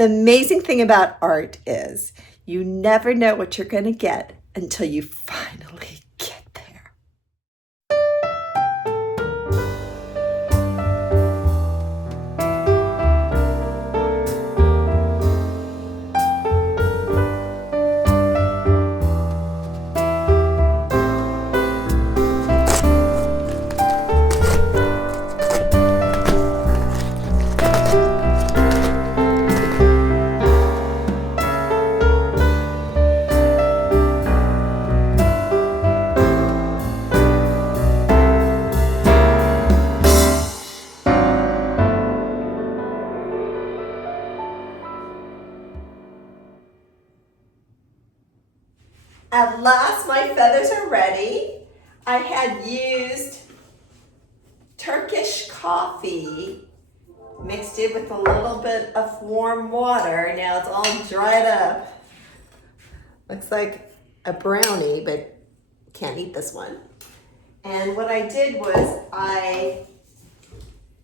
The amazing thing about art is you never know what you're going to get until you finally get there. At last, my feathers are ready. I had used Turkish coffee, mixed it with a little bit of warm water. Now it's all dried up. Looks like a brownie, but can't eat this one. And what I did was I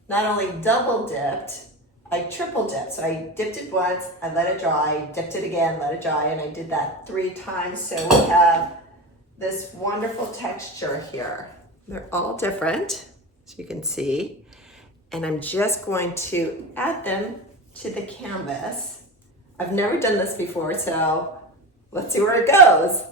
not only double dipped, I triple dipped. So I dipped it once, I let it dry, dipped it again, let it dry, and I did that 3 times. So we have this wonderful texture here. They're all different, as you can see. And I'm just going to add them to the canvas. I've never done this before, so let's see where it goes.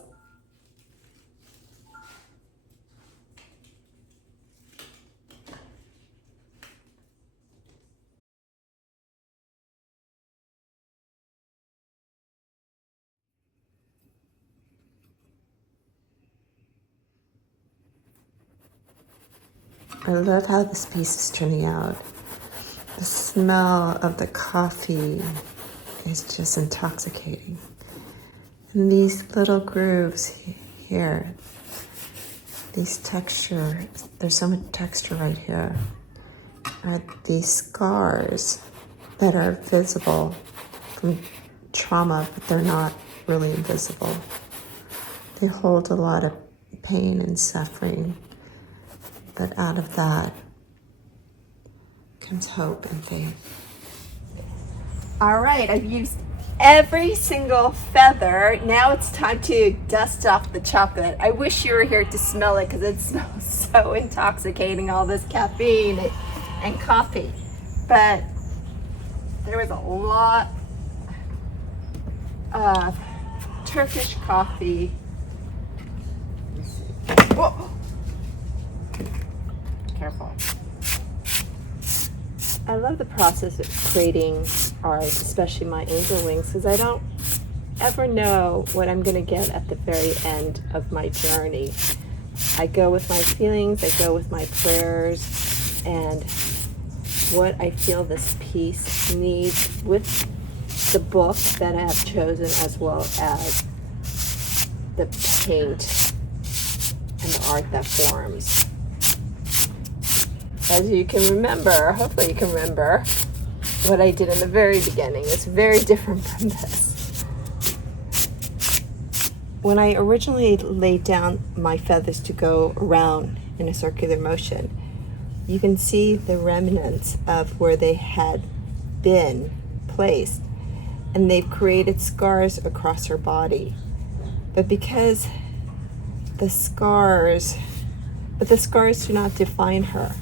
I love how this piece is turning out. The smell of the coffee is just intoxicating. And these little grooves here, these texture, there's so much texture right here, are these scars that are visible from trauma, but they're not really invisible. They hold a lot of pain and suffering. But out of that comes hope and faith. All right, I've used every single feather. Now it's time to dust off the chocolate. I wish you were here to smell it because it smells so intoxicating, all this caffeine and coffee. But there was a lot of Turkish coffee. Whoa. Careful. I love the process of creating art, especially my angel wings, because I don't ever know what I'm going to get at the very end of my journey. I go with my feelings, I go with my prayers, and what I feel this piece needs with the book that I have chosen, as well as the paint and the art that forms. As you can remember, hopefully you can remember, what I did in the very beginning. It's very different from this. When I originally laid down my feathers to go around in a circular motion, you can see the remnants of where they had been placed, and they've created scars across her body. But because the scars do not define her.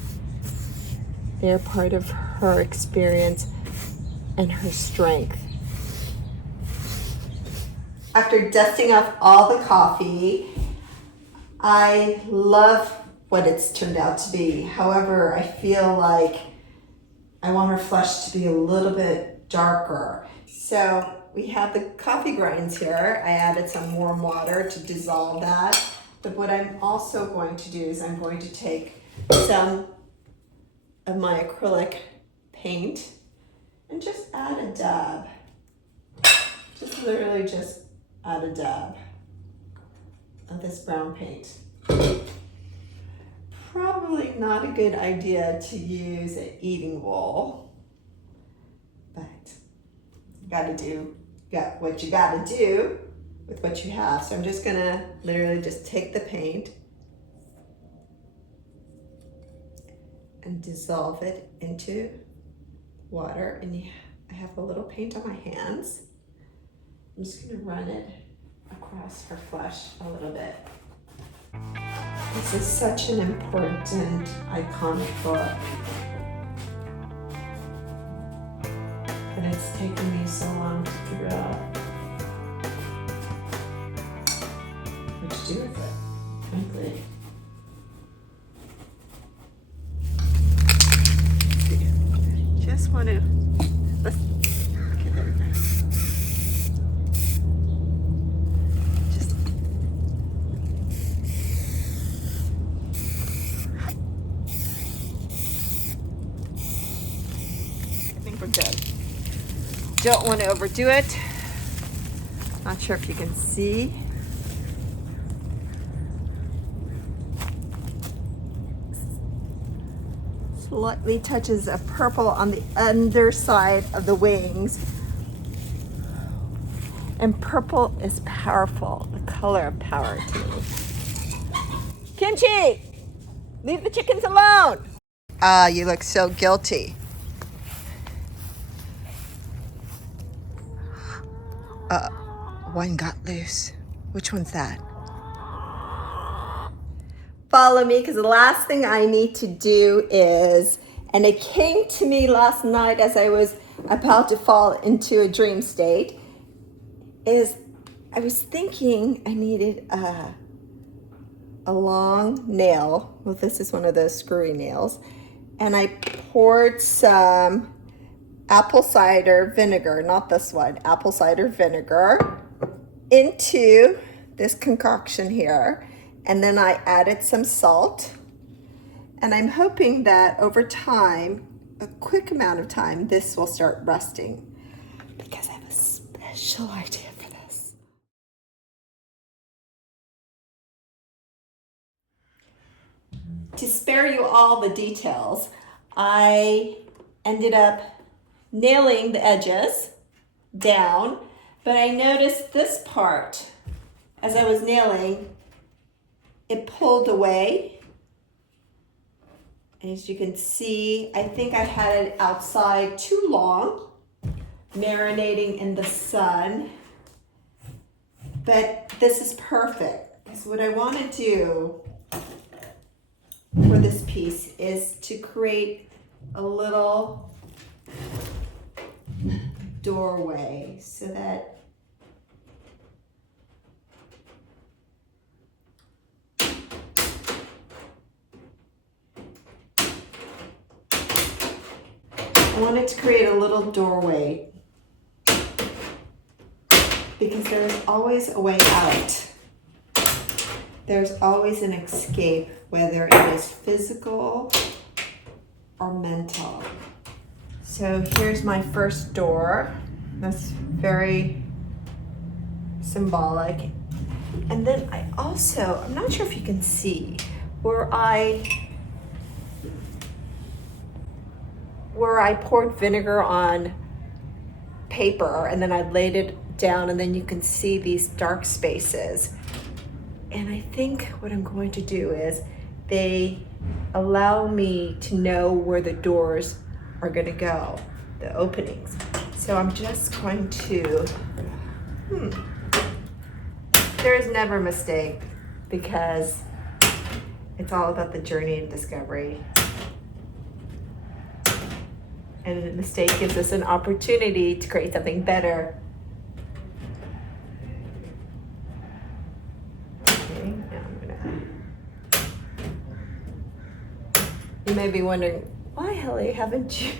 They're part of her experience and her strength. After dusting off all the coffee, I love what it's turned out to be. However, I feel like I want her flesh to be a little bit darker. So we have the coffee grinds here. I added some warm water to dissolve that. But what I'm also going to do is I'm going to take some of my acrylic paint and just add a dab. Just literally just add a dab of this brown paint. Probably not a good idea to use an eating bowl, but you got what you gotta do with what you have. So I'm just gonna literally just take the paint and dissolve it into water, and I have a little paint on my hands. I'm just gonna run it across her flesh a little bit. This is such an important, iconic book. And it's taken me so long to figure out what to do with it, frankly. Just want to, let's, okay, there we go. Just, I think we're good. Don't want to overdo it. Not sure if you can see. Slightly touches of purple on the underside of the wings. And purple is powerful, the color of power to me. Kimchi, leave the chickens alone. Ah, you look so guilty. One got loose. Which one's that? Follow me, because the last thing I need to do is, and it came to me last night as I was about to fall into a dream state, is I was thinking I needed a long nail. Well, this is one of those screwy nails. And I poured some apple cider vinegar, not this one, apple cider vinegar, into this concoction here. And then I added some salt. And I'm hoping that over time, a quick amount of time, this will start rusting, because I have a special idea for this. To spare you all the details, I ended up nailing the edges down, but I noticed this part, as I was nailing, it pulled away. And as you can see, I think I had it outside too long, marinating in the sun. But this is perfect. So what I want to do for this piece is to create a little doorway so that I wanted to create a little doorway, because there's always a way out. There's always an escape, whether it is physical or mental. So here's my first door. That's very symbolic. And then I also, I'm not sure if you can see, where I poured vinegar on paper and then I laid it down, and then you can see these dark spaces. And I think what I'm going to do is they allow me to know where the doors are going to go, the openings. So I'm just going to, there is never a mistake, because it's all about the journey and discovery. And a mistake gives us an opportunity to create something better. Okay, now I'm gonna... You may be wondering, why, Helly, haven't you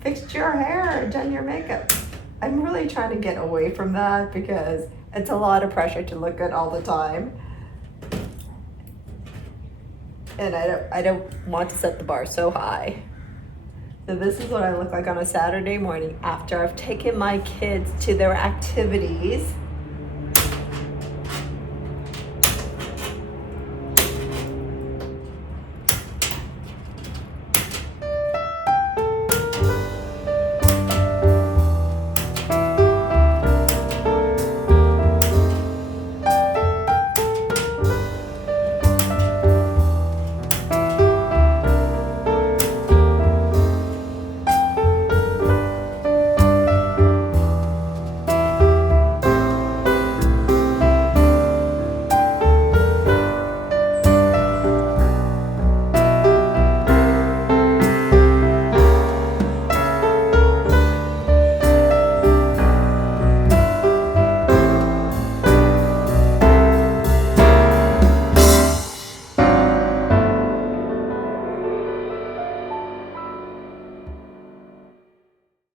fixed your hair or done your makeup? I'm really trying to get away from that, because it's a lot of pressure to look good all the time. And I don't want to set the bar so high. So this is what I look like on a Saturday morning after I've taken my kids to their activities.